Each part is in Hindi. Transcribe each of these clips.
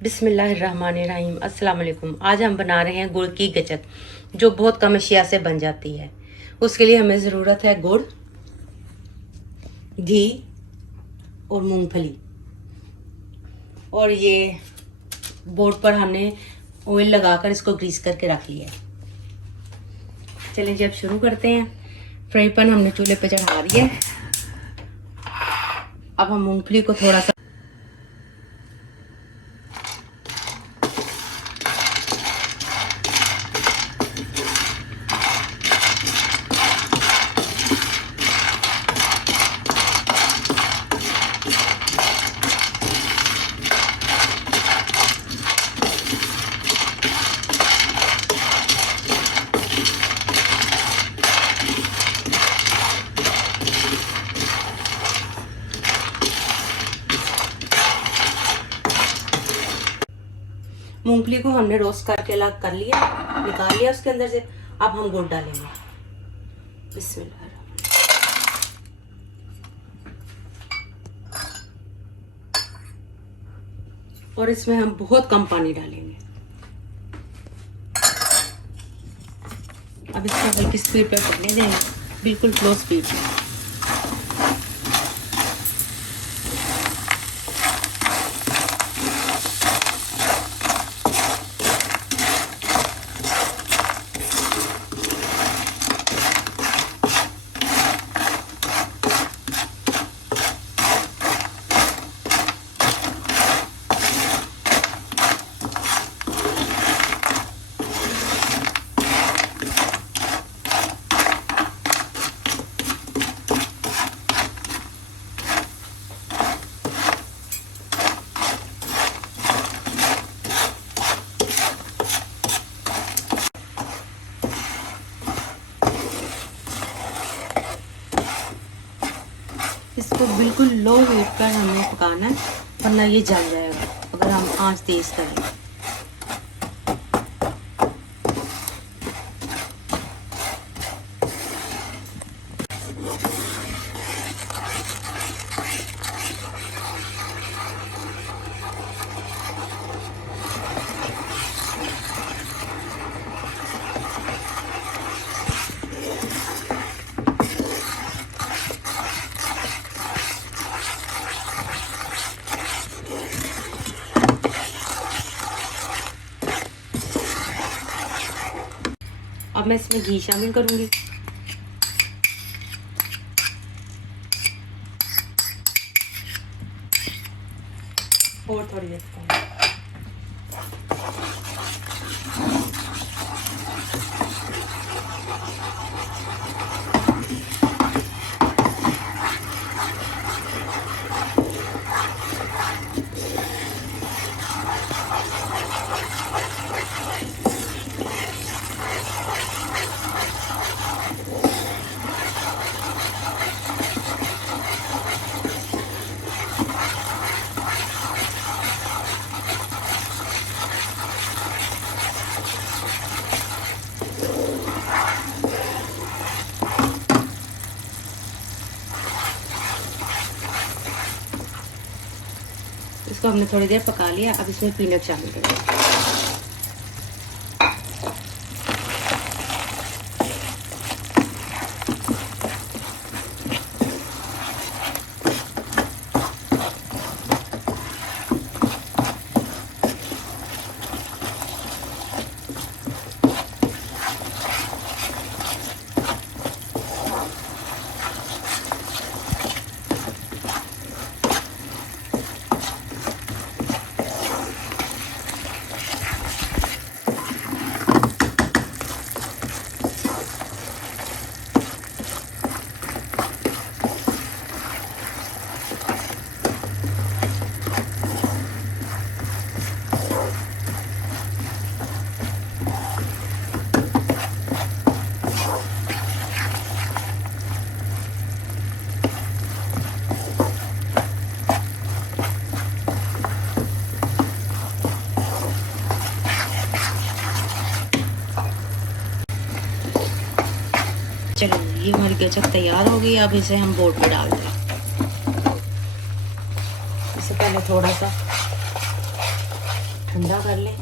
बिस्मिल्लाहिर्रहमानिर्रहीम। अस्सलाम वालेकुम। आज हम बना रहे हैं गुड़ की गचक, जो बहुत कम अशिया से बन जाती है। उसके लिए हमें ज़रूरत है गुड़, घी और मूंगफली। और ये बोर्ड पर हमने ऑयल लगाकर इसको ग्रीस करके रख लिया है। चलिए जी अब शुरू करते हैं। फ्राई पैन हमने चूल्हे पे चढ़ा दिया है। अब हम मूंगफली को थोड़ा सा मूंगफली को हमने रोस्ट करके अलग कर लिया, निकाल लिया उसके अंदर से। अब हम गुड़ डालेंगे। बिस्मिल्लाह। और इसमें हम बहुत कम पानी डालेंगे। अब इसको हल्की स्पीड पे पकने देंगे, बिल्कुल स्लो स्पीड में। इसको बिल्कुल लो हीट पर हमें पकाना है, वरना ये जल जाएगा अगर हम आंच तेज करें। अब मैं इसमें घी शामिल करूंगी। और थोड़ी देर पकाऊंगी। इसको हमने थोड़ी देर पका लिया। अब इसमें पीनट शामिल करेंगे। चलो ये हमारी गचक तैयार हो गई। अब इसे हम बोर्ड पे डाल दें। इससे पहले थोड़ा सा ठंडा कर लें।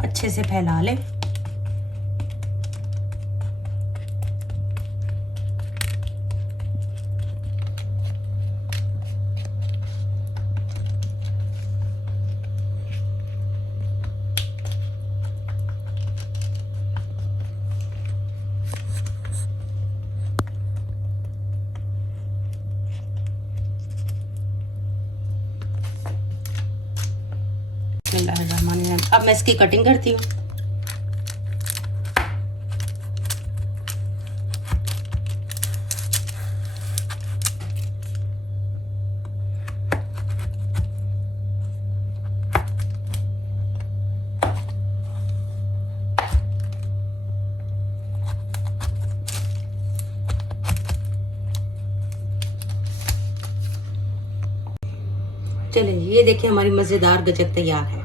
अच्छे से फैला लें। अब मैं इसकी कटिंग करती हूँ। चलिए ये देखिए हमारी मज़ेदार गजक तैयार है।